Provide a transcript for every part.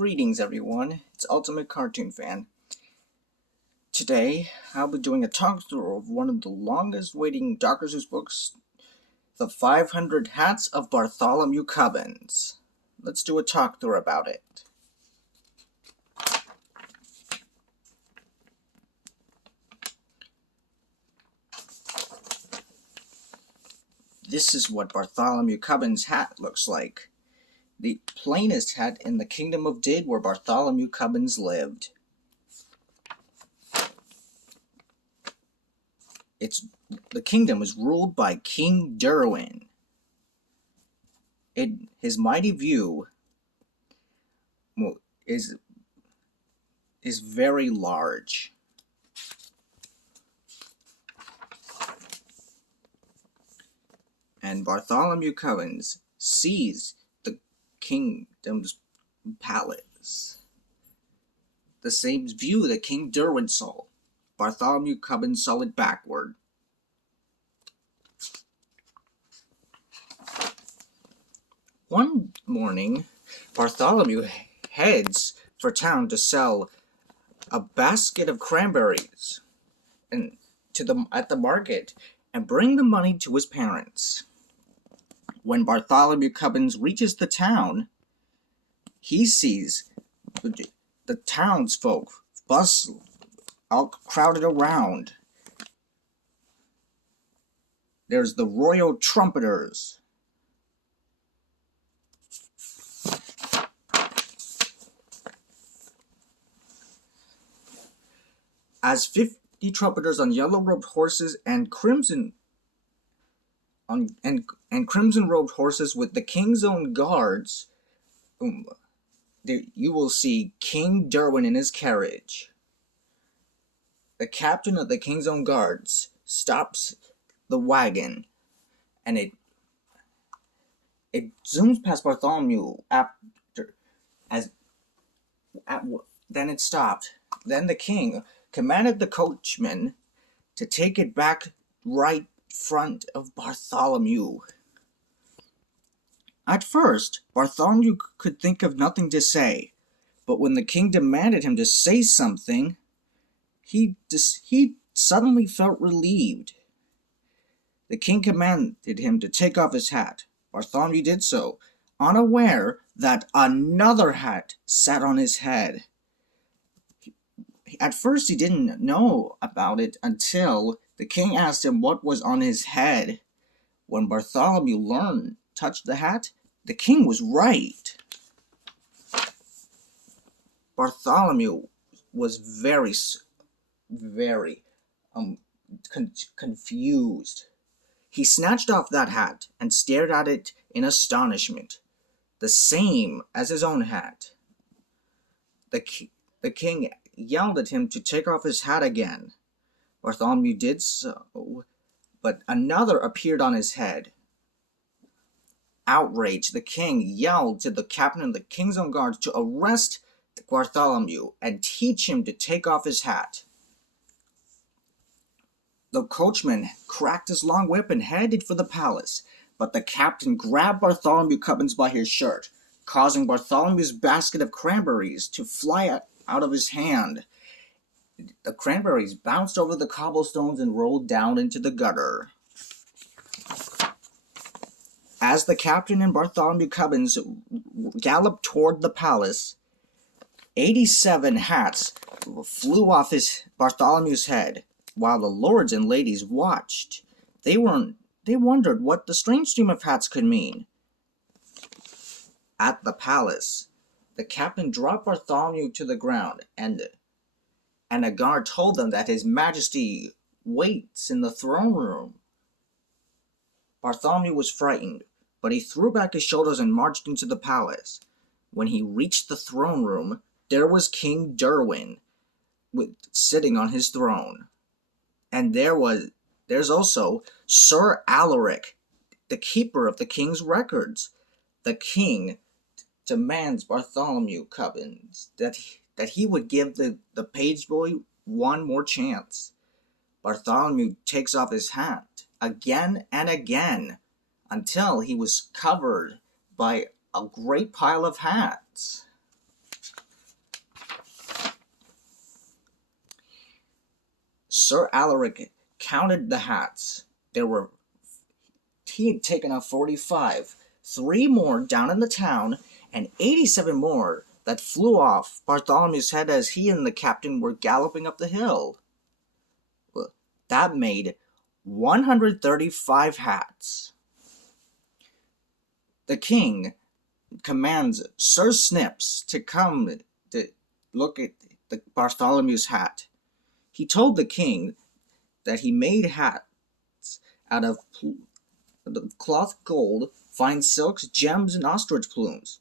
Greetings everyone, it's Ultimate Cartoon Fan. Today, I'll be doing a talk-through of one of the longest-waiting Dr. Seuss books, The 500 Hats of Bartholomew Cubbins. Let's do a talk-through about it. This is what Bartholomew Cubbins' hat looks like. The plainest hat in the Kingdom of Did where Bartholomew Cubbins lived. The kingdom is ruled by King Derwin. His mighty view is very large. And Bartholomew Cubbins sees the kingdom's palace. The same view that King Derwin saw. Bartholomew Cubbins saw it backward. One morning, Bartholomew heads for town to sell a basket of cranberries at the market and bring the money to his parents. When Bartholomew Cubbins reaches the town, he sees the townsfolk bustle, all crowded around. There's the royal trumpeters. As 50 trumpeters on yellow-robed horses and crimson-robed horses with the king's own guards, you will see King Derwin in his carriage. The captain of the king's own guards stops the wagon, and it zooms past Bartholomew then it stopped. Then the king commanded the coachman to take it back right front of Bartholomew. At first, Bartholomew could think of nothing to say, but when the king demanded him to say something, he suddenly felt relieved. The king commanded him to take off his hat. Bartholomew did so, unaware that another hat sat on his head. At first, he didn't know about it until the king asked him what was on his head. When Bartholomew touched the hat, the king was right. Bartholomew was very confused. He snatched off that hat and stared at it in astonishment, the same as his own hat. The king yelled at him to take off his hat again. Bartholomew did so, but another appeared on his head. Outraged, the king yelled to the captain of the king's own guards to arrest Bartholomew and teach him to take off his hat. The coachman cracked his long whip and headed for the palace, but the captain grabbed Bartholomew Cubbins by his shirt, causing Bartholomew's basket of cranberries to fly out of his hand. The cranberries bounced over the cobblestones and rolled down into the gutter. As the captain and Bartholomew Cubbins galloped toward the palace, 87 hats flew off Bartholomew's head. While the lords and ladies watched, they wondered what the strange stream of hats could mean. At the palace, the captain dropped Bartholomew to the ground, and a guard told them that His Majesty waits in the throne room. Bartholomew was frightened, but he threw back his shoulders and marched into the palace. When he reached the throne room, there was King Derwin sitting on his throne. And there's also Sir Alaric, the keeper of the king's records. The king demands Bartholomew Cubbins that he would give the page boy one more chance. Bartholomew takes off his hat again and again until he was covered by a great pile of hats. Sir Alaric counted the hats. He had taken off 45, 3 more down in the town, and 87 more that flew off Bartholomew's head as he and the captain were galloping up the hill. That made 135 hats. The king commands Sir Snips to come to look at the Bartholomew's hat. He told the king that he made hats out of cloth, gold, fine silks, gems, and ostrich plumes.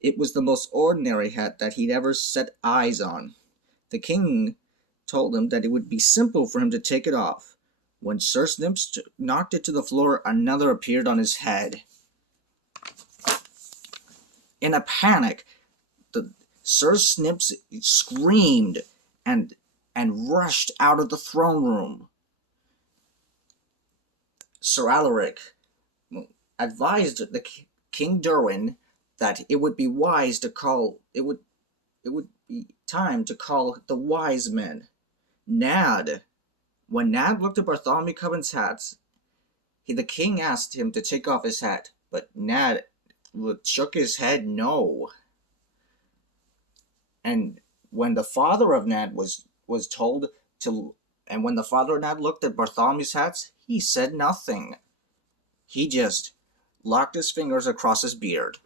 It was the most ordinary hat that he'd ever set eyes on. The king told him that it would be simple for him to take it off. When Sir Snips knocked it to the floor, another appeared on his head. In a panic, Sir Snips screamed and rushed out of the throne room. Sir Alaric advised the King Derwin that it would be time to call the wise men. When Nad looked at Bartholomew Cubbins' hats, the king asked him to take off his hat, but Nad shook his head no. And when the father of Nad was told to, and when the father of Nad looked at Bartholomew's hats, he said nothing. He just locked his fingers across his beard.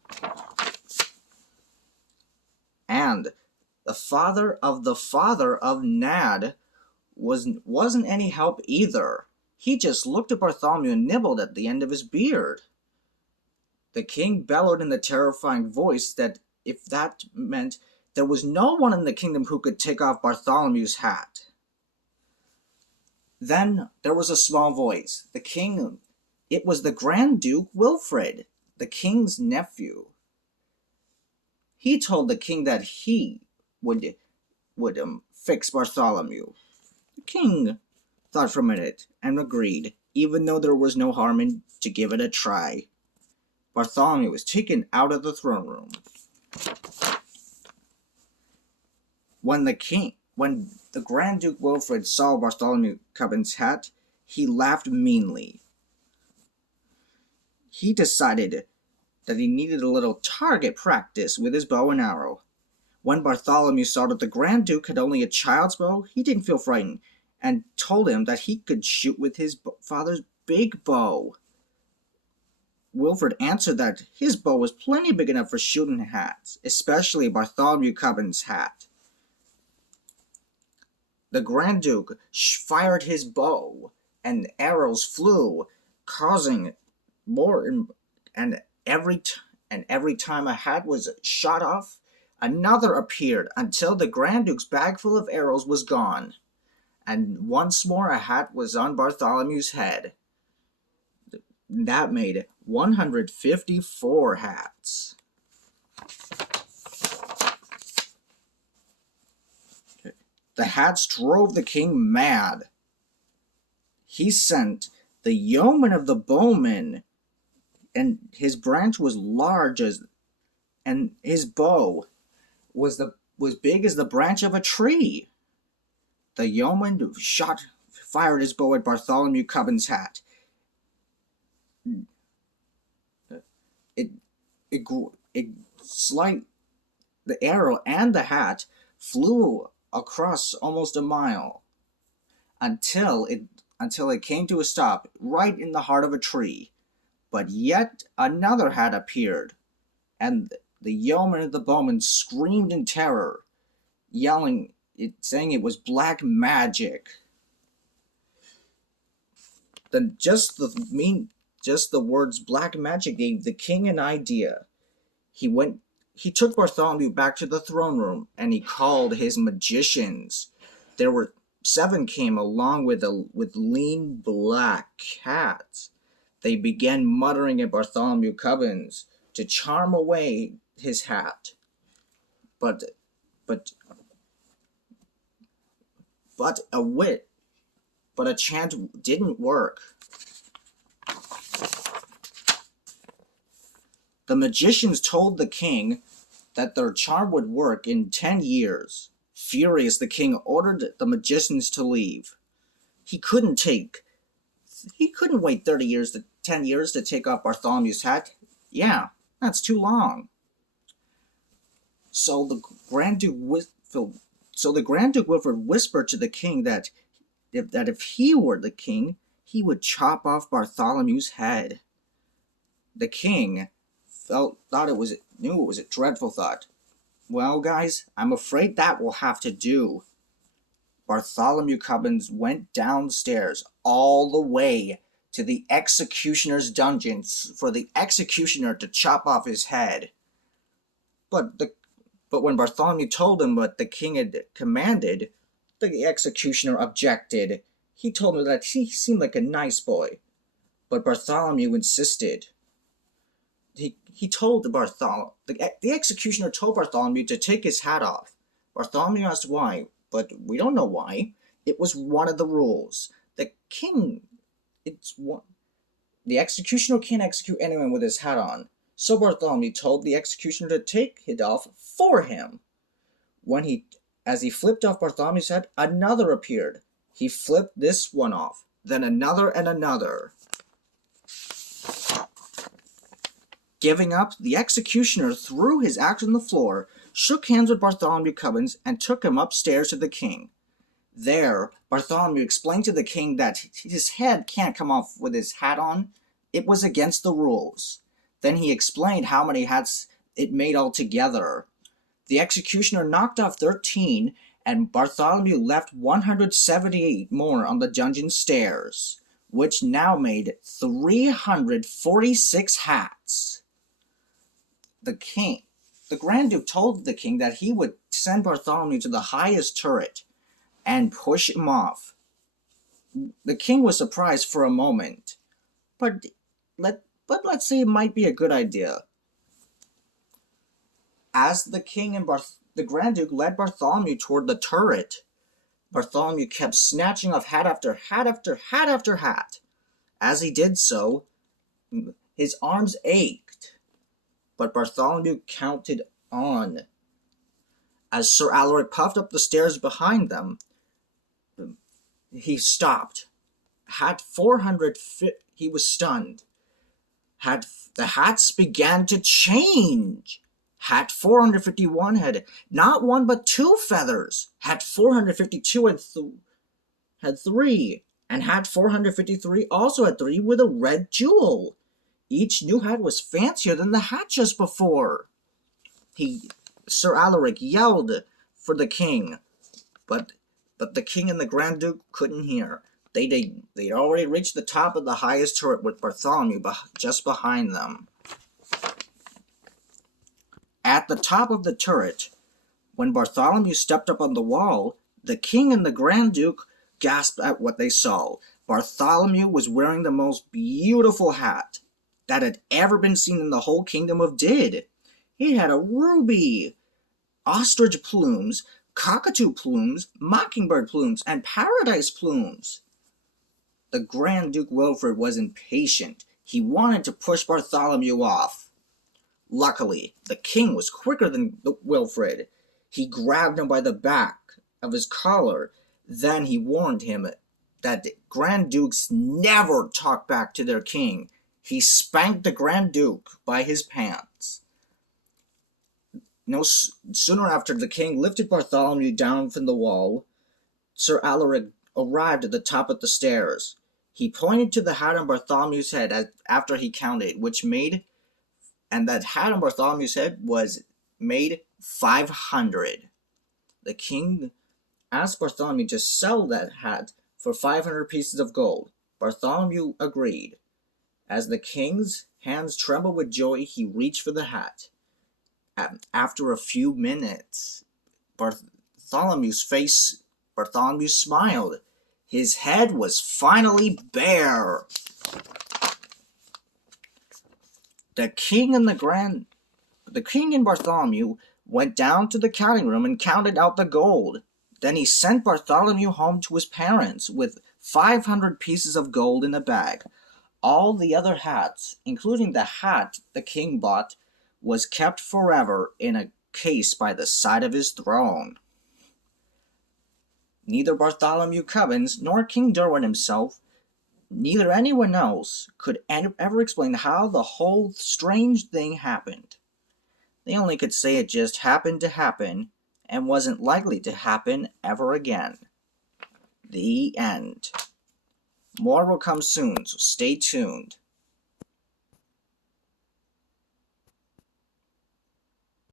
And the father of Nad wasn't any help either. He just looked at Bartholomew and nibbled at the end of his beard. The king bellowed in a terrifying voice that if that meant there was no one in the kingdom who could take off Bartholomew's hat. Then there was a small voice. It was the Grand Duke Wilfred, the king's nephew. He told the king that he would fix Bartholomew. The king thought for a minute and agreed, even though there was no harm in to give it a try. Bartholomew was taken out of the throne room. When the Grand Duke Wilfred saw Bartholomew Cubbins' hat, he laughed meanly. He decided that he needed a little target practice with his bow and arrow. When Bartholomew saw that the Grand Duke had only a child's bow, he didn't feel frightened, and told him that he could shoot with his father's big bow. Wilfred answered that his bow was plenty big enough for shooting hats, especially Bartholomew Cubbins' hat. The Grand Duke fired his bow, and arrows flew, causing more, and every time a hat was shot off, another appeared until the Grand Duke's bag full of arrows was gone, and once more a hat was on Bartholomew's head. That made 154 hats. The hats drove the king mad. He sent the yeoman of the bowmen, and his branch was large and his bow was big as the branch of a tree. The yeoman fired his bow at Bartholomew Cubbins' hat. The arrow and the hat flew across almost a mile until it came to a stop right in the heart of a tree. But yet another hat appeared, and the yeoman of the bowmen screamed in terror, saying it was black magic. Then just the words black magic gave the king an idea. He took Bartholomew back to the throne room, and he called his magicians. 7 came along with lean black cats. They began muttering at Bartholomew Cubbins to charm away his hat. But a chant didn't work. The magicians told the king that their charm would work in 10 years. Furious, the king ordered the magicians to leave. he couldn't wait 10 years to take off Bartholomew's hat. Yeah, that's too long. So the Grand Duke Wilfrid whispered to the king that if he were the king, he would chop off Bartholomew's head. The king knew it was a dreadful thought. Well, guys, I'm afraid that will have to do. Bartholomew Cubbins went downstairs all the way to the executioner's dungeons for the executioner to chop off his head. But when Bartholomew told him what the king had commanded, the executioner objected. He told him that he seemed like a nice boy, but Bartholomew insisted. He told the executioner told Bartholomew to take his hat off. Bartholomew asked why, but we don't know why. It was one of the rules. The executioner can't execute anyone with his hat on. So Bartholomew told the executioner to take it off for him. As he flipped off Bartholomew's head, another appeared. He flipped this one off, then another and another. Giving up, the executioner threw his axe on the floor, shook hands with Bartholomew Cubbins, and took him upstairs to the king. There, Bartholomew explained to the king that his head can't come off with his hat on. It was against the rules. Then he explained how many hats it made altogether. The executioner knocked off 13, and Bartholomew left 178 more on the dungeon stairs, which now made 346 hats. The Grand Duke told the king that he would send Bartholomew to the highest turret and push him off. The king was surprised for a moment, but let's say it might be a good idea. As the king and the Grand Duke led Bartholomew toward the turret, Bartholomew kept snatching off hat after hat after hat after hat. As he did so, his arms ached, but Bartholomew counted on. As Sir Alaric puffed up the stairs behind them, he stopped. He was stunned. The hats began to change. Hat 451 had not one but two feathers. Hat 452 had three, and hat 453 also had three with a red jewel. Each new hat was fancier than the hat just before. Sir Alaric yelled for the king, but the king and the Grand Duke couldn't hear. They'd already reached the top of the highest turret with Bartholomew just behind them. At the top of the turret, when Bartholomew stepped up on the wall, the king and the Grand Duke gasped at what they saw. Bartholomew was wearing the most beautiful hat that had ever been seen in the whole kingdom of Did. He had a ruby, ostrich plumes, cockatoo plumes, mockingbird plumes, and paradise plumes. The Grand Duke Wilfrid was impatient. He wanted to push Bartholomew off. Luckily, the king was quicker than Wilfrid. He grabbed him by the back of his collar. Then he warned him that Grand Dukes never talk back to their king. He spanked the Grand Duke by his pants. No sooner after the king lifted Bartholomew down from the wall, Sir Alaric arrived at the top of the stairs. He pointed to the hat on Bartholomew's head after he counted, and that hat on Bartholomew's head was made 500. The king asked Bartholomew to sell that hat for 500 pieces of gold. Bartholomew agreed. As the king's hands trembled with joy, he reached for the hat. After a few minutes, Bartholomew smiled. His head was finally bare. The king and Bartholomew went down to the counting room and counted out the gold. Then he sent Bartholomew home to his parents with 500 pieces of gold in a bag. All the other hats, including the hat the king bought, was kept forever in a case by the side of his throne. Neither Bartholomew Cubbins nor King Derwin himself, neither anyone else, could ever explain how the whole strange thing happened. They only could say it just happened to happen and wasn't likely to happen ever again. The end. More will come soon, so stay tuned.